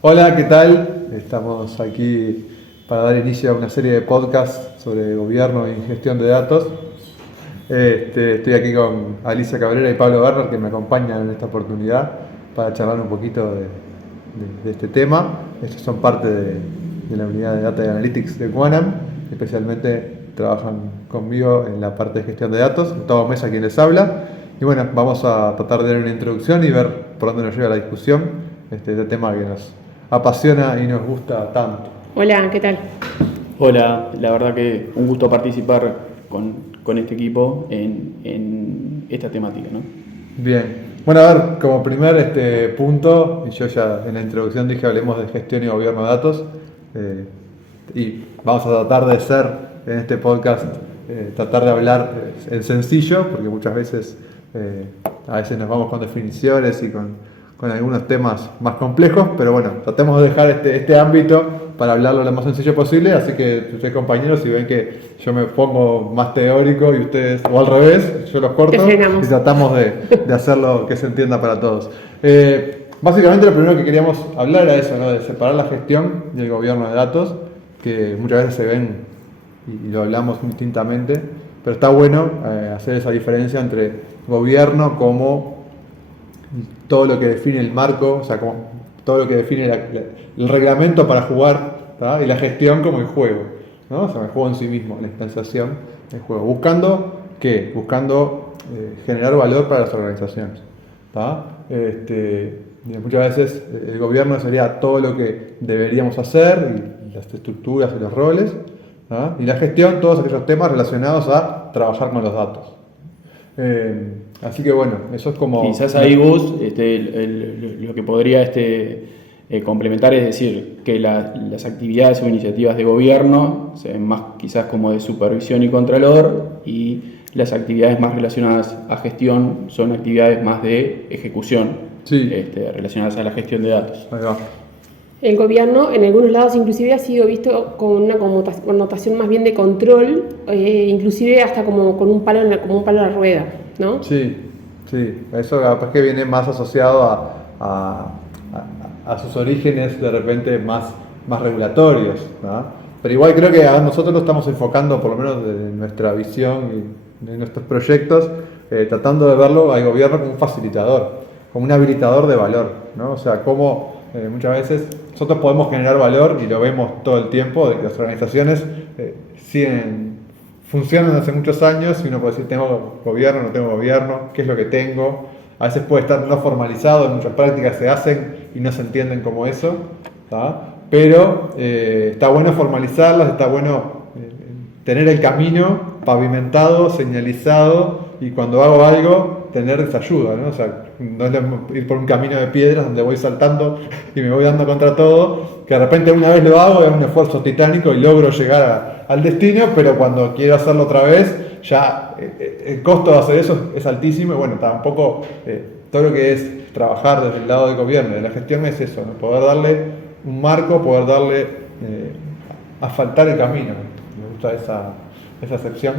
Hola, ¿qué tal? Estamos aquí para dar inicio a una serie de podcasts sobre gobierno y gestión de datos. Estoy aquí con Alicia Cabrera y Pablo Werner, que me acompañan en esta oportunidad para charlar un poquito de este tema. Estos son parte de la unidad de Data y Analytics de Quanam. Especialmente trabajan conmigo en la parte de gestión de datos. Gustavo Mesa, quien les habla. Y bueno, vamos a tratar de dar una introducción y ver por dónde nos lleva la discusión. Este tema que nos apasiona y nos gusta tanto. Hola, ¿qué tal? Hola, la verdad que un gusto participar con este equipo en esta temática, ¿no? Bien. Bueno, a ver, como primer punto, y yo ya en la introducción dije hablemos de gestión y gobierno de datos, y vamos a tratar de ser en este podcast, tratar de hablar en sencillo, porque muchas veces, a veces nos vamos con definiciones y con algunos temas más complejos, pero bueno, tratemos de dejar este ámbito para hablarlo lo más sencillo posible, así que ustedes compañeros, si ven que yo me pongo más teórico y ustedes, o al revés, yo los corto y tratamos de hacerlo que se entienda para todos. Básicamente lo primero que queríamos hablar era eso, ¿no? De separar la gestión del gobierno de datos, que muchas veces se ven y lo hablamos distintamente, pero está bueno hacer esa diferencia entre gobierno como todo lo que define el marco, o sea, como todo lo que define el reglamento para jugar, ¿tá? Y la gestión como el juego, ¿no? O sea, el juego en sí mismo, la instanciación del juego. ¿Buscando qué? Buscando generar valor para las organizaciones, ¿tá? Muchas veces el gobierno sería todo lo que deberíamos hacer, y las estructuras y los roles, ¿tá? Y la gestión, todos aquellos temas relacionados a trabajar con los datos. Así que bueno, eso es como... Quizás ahí vos lo que podría complementar es decir que las actividades o iniciativas de gobierno se ven más quizás como de supervisión y controlor, y las actividades más relacionadas a gestión son actividades más de ejecución, sí, relacionadas a la gestión de datos. Ahí va. El gobierno en algunos lados inclusive ha sido visto con una connotación más bien de control, inclusive hasta como con un palo como un palo a la rueda, ¿no? Sí, sí, eso capaz que viene más asociado a sus orígenes de repente más regulatorios, ¿no? Pero igual creo que a nosotros lo estamos enfocando, por lo menos desde nuestra visión y de nuestros proyectos, tratando de verlo al gobierno como un facilitador, como un habilitador de valor, ¿no? O sea, como muchas veces nosotros podemos generar valor, y lo vemos todo el tiempo, de que las organizaciones funcionan hace muchos años, y uno puede decir, tengo gobierno, no tengo gobierno, qué es lo que tengo. A veces puede estar no formalizado, en muchas prácticas se hacen y no se entienden como eso, ¿tá? Pero está bueno formalizarlas, está bueno tener el camino pavimentado, señalizado, y cuando hago algo, tener esa ayuda, ¿no? O sea, no es ir por un camino de piedras donde voy saltando y me voy dando contra todo, que de repente una vez lo hago, es un esfuerzo titánico y logro llegar al destino, pero cuando quiero hacerlo otra vez, ya el costo de hacer eso es altísimo. Y bueno, tampoco todo lo que es trabajar desde el lado del gobierno, de la gestión, es eso, ¿no? Poder darle un marco, poder darle asfaltar el camino. Me gusta esa acepción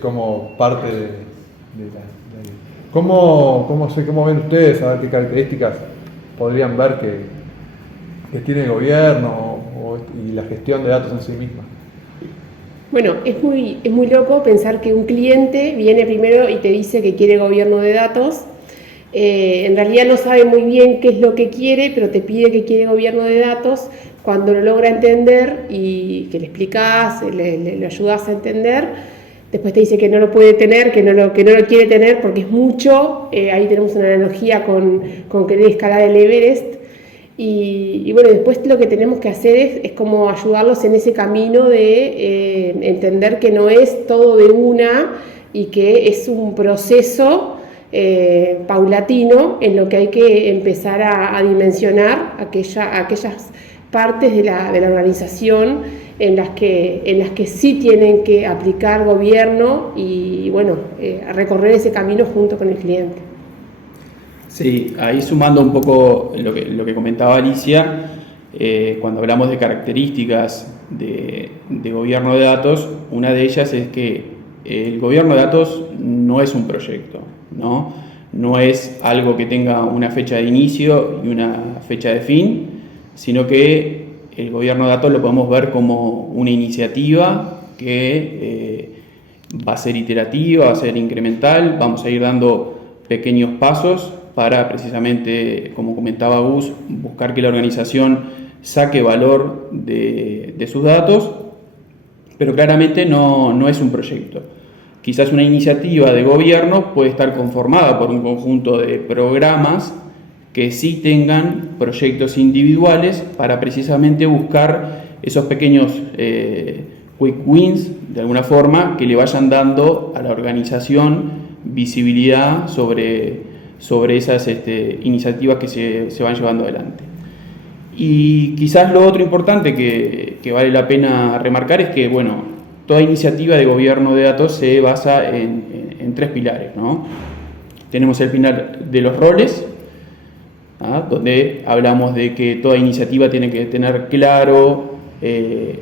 como parte de ¿Cómo ven ustedes? A ver qué características podrían ver que tiene el gobierno y la gestión de datos en sí misma. Bueno, es muy loco pensar que un cliente viene primero y te dice que quiere gobierno de datos. En realidad no sabe muy bien qué es lo que quiere, pero te pide que quiere gobierno de datos. Cuando lo logra entender y que le explicás, le ayudás a entender, después te dice que no lo puede tener, que no lo quiere tener porque es mucho. Ahí tenemos una analogía con querer escalar el Everest. Y bueno, después lo que tenemos que hacer es como ayudarlos en ese camino de entender que no es todo de una, y que es un proceso paulatino en lo que hay que empezar a dimensionar aquellas partes de la organización en las que sí tienen que aplicar gobierno, y bueno, recorrer ese camino junto con el cliente. Sí, ahí sumando un poco lo que comentaba Alicia, cuando hablamos de características de gobierno de datos, una de ellas es que el gobierno de datos no es un proyecto, ¿no? no es algo que tenga una fecha de inicio y una fecha de fin, sino que el gobierno de datos lo podemos ver como una iniciativa que va a ser iterativa, va a ser incremental, vamos a ir dando pequeños pasos para precisamente, como comentaba Gus, buscar que la organización saque valor de sus datos, pero claramente no es un proyecto. Quizás una iniciativa de gobierno puede estar conformada por un conjunto de programas que sí tengan proyectos individuales para precisamente buscar esos pequeños quick wins, de alguna forma, que le vayan dando a la organización visibilidad sobre esas iniciativas que se van llevando adelante. Y quizás lo otro importante que vale la pena remarcar es que, bueno, toda iniciativa de gobierno de datos se basa en tres pilares, ¿no? Tenemos el pilar de los roles, donde hablamos de que toda iniciativa tiene que tener claro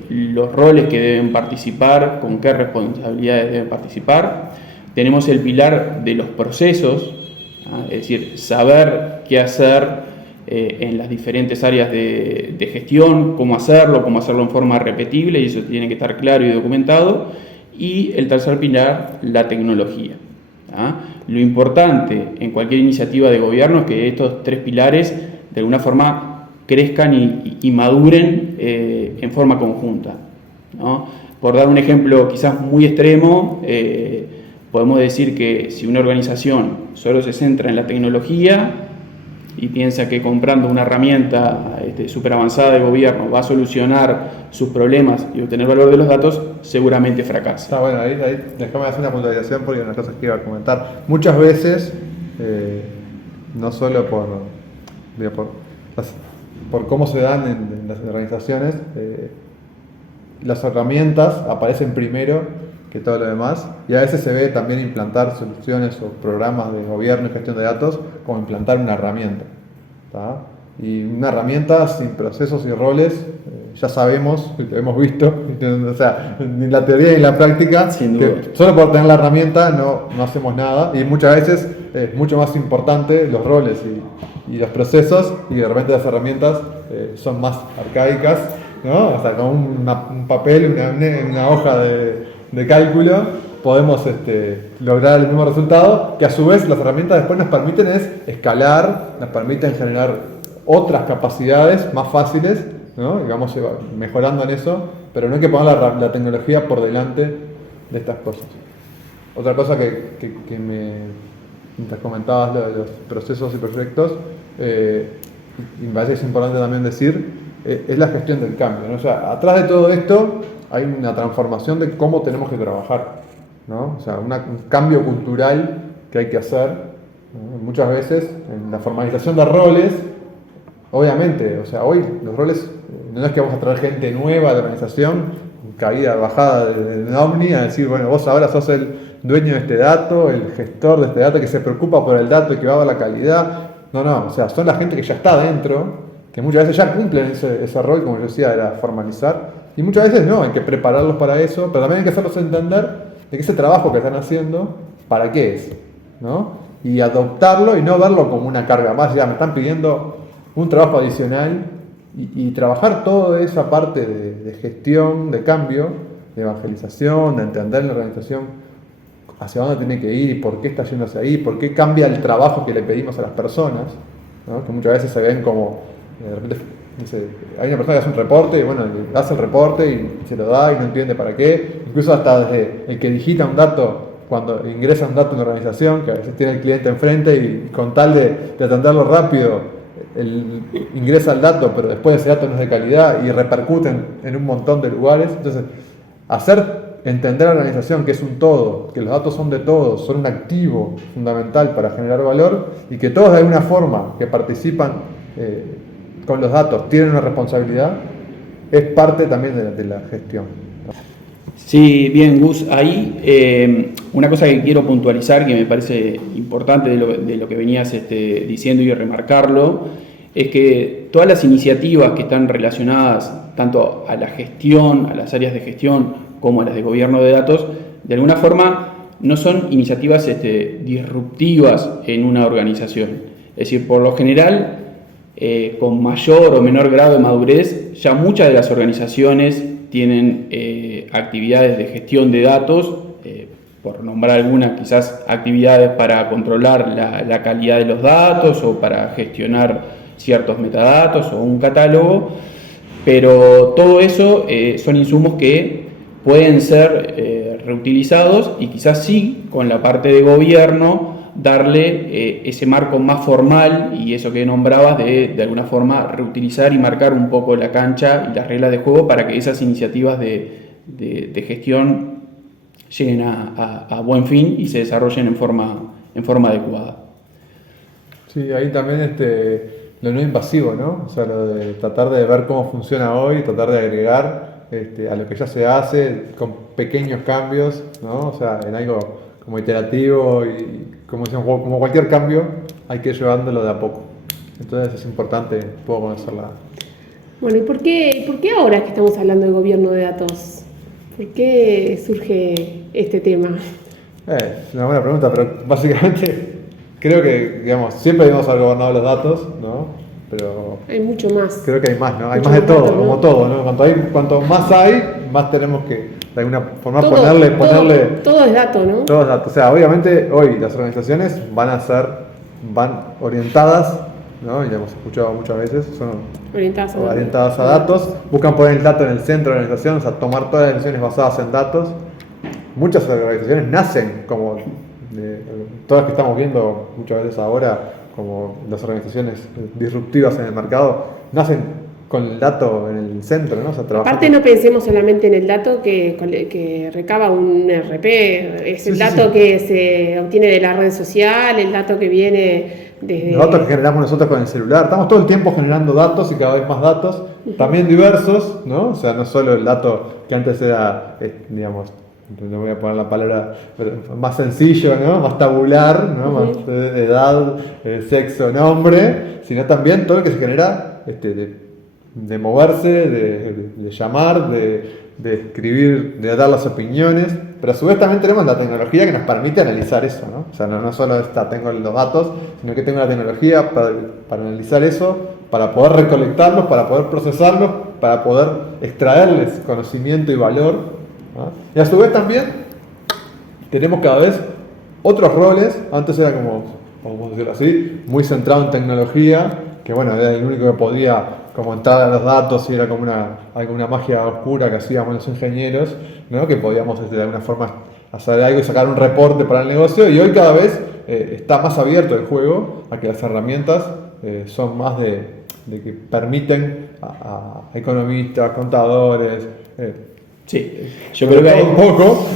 los roles que deben participar, con qué responsabilidades deben participar. Tenemos el pilar de los procesos, es decir, saber qué hacer en las diferentes áreas de gestión, cómo hacerlo en forma repetible, y eso tiene que estar claro y documentado. Y el tercer pilar, la tecnología. Lo importante en cualquier iniciativa de gobierno es que estos tres pilares de alguna forma crezcan y maduren en forma conjunta, ¿no? Por dar un ejemplo quizás muy extremo, podemos decir que si una organización solo se centra en la tecnología y piensa que comprando una herramienta súper avanzada de gobierno va a solucionar sus problemas y obtener valor de los datos, seguramente fracasa. Está bueno, ahí déjame hacer una puntualización porque hay unas cosas que iba a comentar. Muchas veces, no solo por cómo se dan en las organizaciones, las herramientas aparecen primero que todo lo demás, y a veces se ve también implantar soluciones o programas de gobierno y gestión de datos como implantar una herramienta, ¿tá? Y una herramienta sin procesos y roles, ya sabemos, lo hemos visto, o sea, ni en la teoría ni en la práctica, que solo por tener la herramienta no hacemos nada, y muchas veces es mucho más importante los roles y los procesos, y de repente las herramientas son más arcaicas, ¿no? O sea, con un papel, una hoja de cálculo, podemos lograr el mismo resultado, que a su vez las herramientas después nos permiten escalar, nos permiten generar otras capacidades más fáciles, ¿no? Y vamos mejorando en eso, pero no hay que poner la tecnología por delante de estas cosas. Otra cosa que mientras comentabas lo de los procesos y proyectos, y me parece que es importante también decir, es la gestión del cambio, ¿no? O sea, atrás de todo esto hay una transformación de cómo tenemos que trabajar, ¿no? O sea, un cambio cultural que hay que hacer, ¿no? Muchas veces en la formalización de roles, obviamente, o sea, hoy los roles, no es que vamos a traer gente nueva de la organización, caída, bajada de ovni, a decir, bueno, vos ahora sos el dueño de este dato, el gestor de este dato, que se preocupa por el dato y que va a ver la calidad. No, o sea, son la gente que ya está dentro, que muchas veces ya cumplen ese rol, como yo decía, era formalizar. Y muchas veces no, hay que prepararlos para eso, pero también hay que hacerlos entender de que ese trabajo que están haciendo, ¿para qué es? ¿No? Y adoptarlo y no verlo como una carga más, ya me están pidiendo un trabajo adicional, y trabajar toda esa parte de gestión, de cambio, de evangelización, de entender la organización hacia dónde tiene que ir y por qué está yendo hacia ahí, por qué cambia el trabajo que le pedimos a las personas, ¿no? Que muchas veces se ven como, de repente, dice, hay una persona que hace un reporte y bueno, hace el reporte y se lo da y no entiende para qué, incluso hasta desde el que digita un dato cuando ingresa un dato en la organización, que a veces tiene el cliente enfrente y con tal de atenderlo rápido, ingresa el dato, pero después ese dato no es de calidad y repercute en un montón de lugares. Entonces, entender a la organización que es un todo, que los datos son de todos, son un activo fundamental para generar valor, y que todos de alguna forma que participan con los datos tienen una responsabilidad, es parte también de la gestión. Sí, bien, Gus, ahí una cosa que quiero puntualizar, que me parece importante de lo que venías diciendo y remarcarlo, es que todas las iniciativas que están relacionadas tanto a la gestión, a las áreas de gestión, como a las de gobierno de datos, de alguna forma no son iniciativas disruptivas en una organización. Es decir, por lo general, con mayor o menor grado de madurez, ya muchas de las organizaciones tienen actividades de gestión de datos, por nombrar algunas, quizás actividades para controlar la calidad de los datos o para gestionar ciertos metadatos o un catálogo, pero todo eso son insumos que pueden ser reutilizados y quizás sí, con la parte de gobierno, darle ese marco más formal y eso que nombrabas de alguna forma reutilizar y marcar un poco la cancha y las reglas de juego para que esas iniciativas de gestión lleguen a buen fin y se desarrollen en forma adecuada. Sí, ahí también lo no invasivo, ¿no? O sea, lo de tratar de ver cómo funciona hoy, tratar de agregar a lo que ya se hace con pequeños cambios, ¿no? O sea, en algo como iterativo y como cualquier cambio, hay que ir llevándolo de a poco. Entonces es importante un poco conocerla. Bueno, ¿y por qué ahora que estamos hablando de gobierno de datos? ¿Por qué surge este tema? Es una buena pregunta, pero básicamente creo que, digamos, siempre debemos haber gobernado los datos, ¿no? Pero Hay mucho más. creo que hay más, ¿no? Hay Mucho más de más todo, datos, ¿no? como todo, ¿no? Cuanto más hay, más tenemos que, de alguna forma, Todo, ponerle... todo es dato, ¿no? Todos datos. O sea, obviamente hoy las organizaciones van orientadas, ¿no? Y lo hemos escuchado muchas veces, son orientadas a datos, buscan poner el dato en el centro de la organización, o sea, tomar todas las decisiones basadas en datos. Muchas organizaciones nacen como todas las que estamos viendo muchas veces ahora, como las organizaciones disruptivas en el mercado, nacen con el dato en el centro, ¿no? O sea, Aparte no pensemos solamente en el dato que recaba un RP, es el dato que se obtiene de la red social, el dato que viene desde... Los datos que generamos nosotros con el celular, estamos todo el tiempo generando datos y cada vez más datos, también diversos, ¿no? O sea, no solo el dato que antes era, digamos, no voy a poner la palabra, pero más sencillo, ¿no? Más tabular, ¿no? Más edad, sexo, nombre, sino también todo lo que se genera de moverse, de llamar, de escribir, de dar las opiniones, pero a su vez también tenemos la tecnología que nos permite analizar eso, ¿no? O sea, no solo tengo los datos, sino que tengo la tecnología para analizar eso, para poder recolectarlos, para poder procesarlos, para poder extraerles conocimiento y valor, ¿no? Y a su vez también tenemos cada vez otros roles. Antes era como, vamos a decirlo así, muy centrado en tecnología, que bueno, era el único que podía como entrar a los datos y era como alguna magia oscura que hacíamos los ingenieros, ¿no? Que podíamos de alguna forma hacer algo y sacar un reporte para el negocio, y hoy cada vez está más abierto el juego a que las herramientas son más de que permiten a economistas, contadores, Sí, yo creo que hay un poco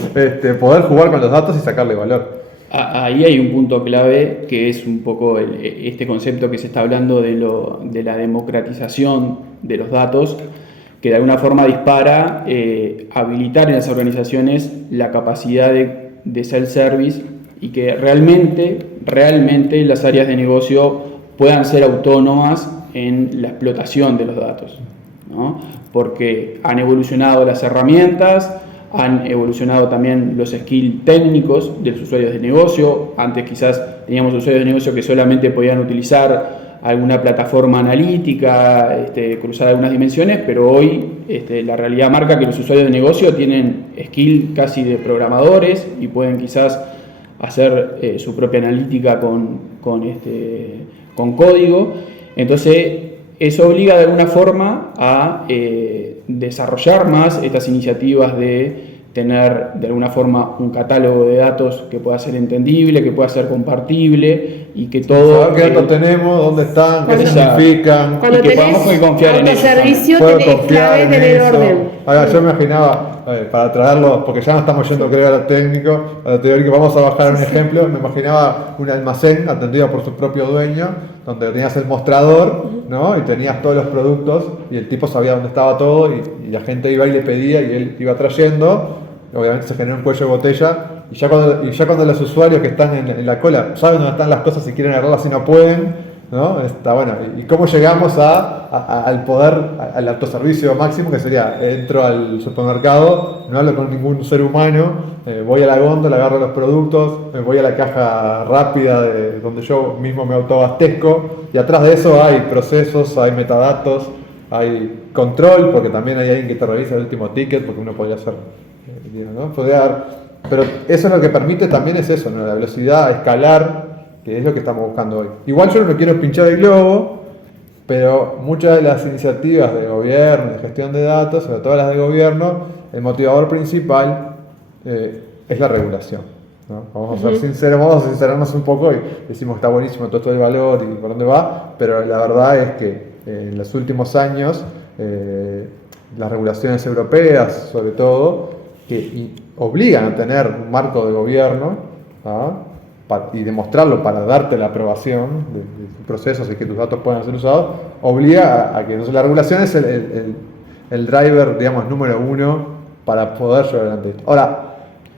poder jugar con los datos y sacarle valor. Ahí hay un punto clave que es un poco este concepto que se está hablando de la democratización de los datos, que de alguna forma dispara habilitar en las organizaciones la capacidad de self-service y que realmente las áreas de negocio puedan ser autónomas en la explotación de los datos, ¿no? Porque han evolucionado las herramientas, han evolucionado también los skills técnicos de los usuarios de negocio. Antes quizás teníamos usuarios de negocio que solamente podían utilizar alguna plataforma analítica, cruzar algunas dimensiones, pero hoy la realidad marca que los usuarios de negocio tienen skills casi de programadores y pueden quizás hacer su propia analítica con código. Entonces eso obliga de alguna forma a desarrollar más estas iniciativas de tener de alguna forma un catálogo de datos que pueda ser entendible, que pueda ser compartible y que todo... Saber qué datos tenemos, dónde están, qué significan. Cuando y que tenés podamos confiar en ellos autoservicio, Puedo es confiar clave en tener eso. orden. Ahora, yo me imaginaba, para traerlo, porque ya no estamos yendo creo a lo técnico, a lo teórico, vamos a bajar un ejemplo. Me imaginaba un almacén atendido por su propio dueño, donde tenías el mostrador, ¿no? Y tenías todos los productos y el tipo sabía dónde estaba todo y la gente iba y le pedía y él iba trayendo. Obviamente se genera un cuello de botella y ya cuando los usuarios que están en la cola saben dónde están las cosas y quieren agarrarlas y no pueden, ¿no? Está bueno. ¿Y cómo llegamos a al poder, al autoservicio máximo, que sería, entro al supermercado, no hablo con ningún ser humano, voy a la góndola, agarro los productos, me voy a la caja rápida donde yo mismo me autoabastezco, y atrás de eso hay procesos, hay metadatos, hay control, porque también hay alguien que te revisa el último ticket, porque uno podría hacer, ¿no? Pero eso es lo que permite también es eso, ¿no? La velocidad, escalar, que es lo que estamos buscando hoy. Igual yo no quiero pinchar el globo, pero muchas de las iniciativas de gobierno, de gestión de datos, sobre todo las de gobierno, el motivador principal es la regulación, ¿no? Vamos a ser sinceros, vamos a sincerarnos un poco y decimos que está buenísimo todo esto del valor y por dónde va, pero la verdad es que en los últimos años las regulaciones europeas, sobre todo, que obligan a tener un marco de gobierno, ¿ah? Y demostrarlo para darte la aprobación de tus procesos y que tus datos puedan ser usados, obliga a que entonces la regulación es el driver, digamos, número uno para poder llevar adelante esto. Ahora,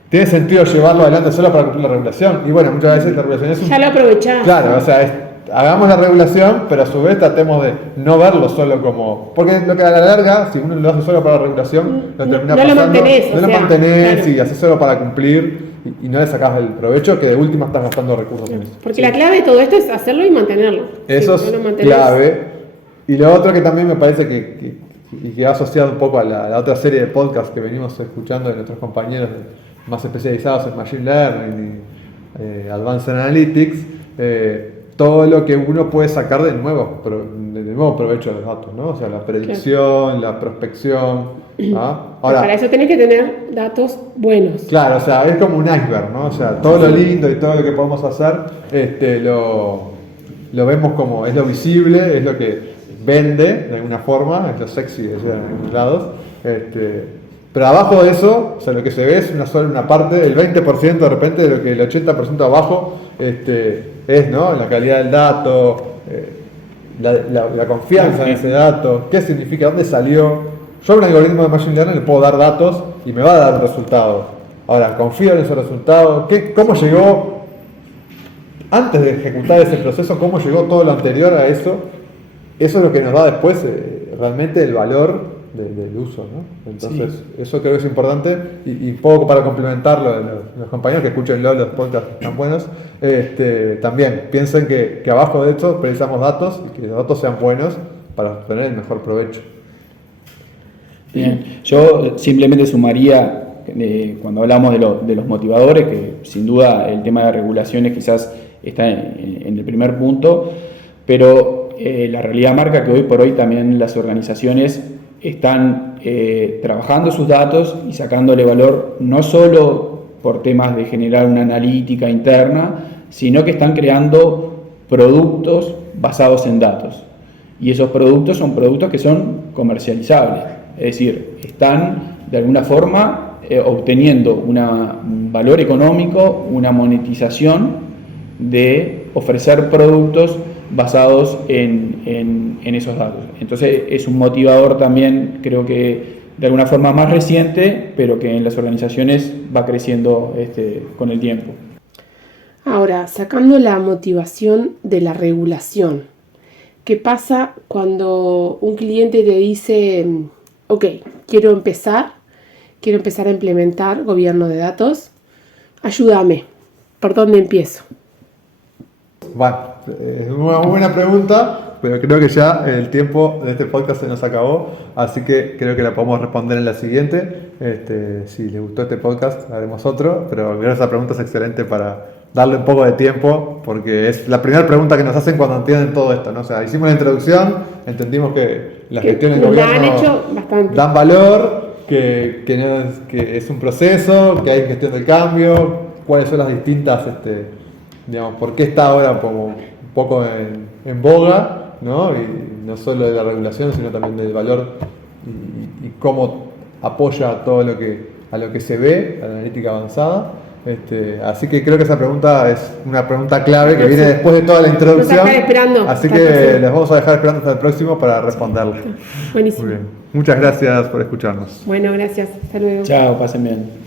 ¿tiene sentido llevarlo adelante solo para cumplir la regulación? Y bueno, muchas veces la regulación es ya lo aprovechás. Claro, o sea, hagamos la regulación, pero a su vez tratemos de no verlo solo como... Porque lo que a la larga, si uno lo hace solo para la regulación, lo termina pasando... Lo mantenés, no lo mantenés, y haces solo para cumplir y no le sacás el provecho, que de última estás gastando recursos en eso. Porque la clave de todo esto es hacerlo y mantenerlo. Eso si es no lo mantenés... clave. Y lo otro que también me parece que va asociado un poco a la otra serie de podcasts que venimos escuchando de nuestros compañeros más especializados en Machine Learning y Advanced Analytics, todo lo que uno puede sacar de nuevo provecho de los datos, ¿no? O sea, la predicción, la prospección. ¿Ah? Ahora, para eso tenés que tener datos buenos. Claro, o sea, es como un iceberg, ¿no? O sea, todo lo lindo y todo lo que podemos hacer, lo vemos como es lo visible, es lo que vende de alguna forma, es lo sexy de algunos lados. Pero abajo de eso, o sea, lo que se ve es solo una parte, el 20% de repente de lo que el 80% abajo es, ¿no? La calidad del dato, la confianza en ese dato, qué significa, dónde salió. Yo a un algoritmo de Machine Learning le puedo dar datos y me va a dar un resultado. Ahora, confío en ese resultado. ¿Cómo llegó, antes de ejecutar ese proceso, cómo llegó todo lo anterior a eso? Eso es lo que nos da después realmente el valor del uso, ¿no? Entonces, eso creo que es importante. Y un poco para complementarlo, los compañeros que escuchen los podcasts están buenos, también piensen que abajo de esto precisamos datos y que los datos sean buenos para obtener el mejor provecho. Bien, yo simplemente sumaría, cuando hablamos de los motivadores, que sin duda el tema de regulaciones quizás está en el primer punto, pero la realidad marca que hoy por hoy también las organizaciones están trabajando sus datos y sacándole valor no solo por temas de generar una analítica interna, sino que están creando productos basados en datos. Y esos productos son productos que son comercializables. Es decir, están de alguna forma obteniendo un valor económico, una monetización de ofrecer productos basados en esos datos. Entonces es un motivador también, creo que de alguna forma más reciente, pero que en las organizaciones va creciendo con el tiempo. Ahora, sacando la motivación de la regulación, ¿qué pasa cuando un cliente te dice... Ok, quiero empezar a implementar gobierno de datos, ayúdame, ¿por dónde empiezo? Bueno, es una muy buena pregunta, pero creo que ya el tiempo de este podcast se nos acabó, así que creo que la podemos responder en la siguiente. Si les gustó este podcast, haremos otro, pero creo que esa pregunta es excelente para darle un poco de tiempo, porque es la primera pregunta que nos hacen cuando entienden todo esto, ¿no? O sea, hicimos la introducción, entendimos que la gestión del gobierno dan valor, que es un proceso, que hay gestión del cambio, cuáles son las distintas, digamos, por qué está ahora como un poco en boga, ¿no? Y no solo de la regulación, sino también del valor y cómo apoya a todo a lo que se ve, a la analítica avanzada. Así que creo que esa pregunta es una pregunta clave que viene después de toda la introducción. Así que les vamos a dejar esperando hasta el próximo para responderle. Buenísimo. Muy bien. Muchas gracias por escucharnos. Bueno, gracias. Hasta luego. Chao, pasen bien.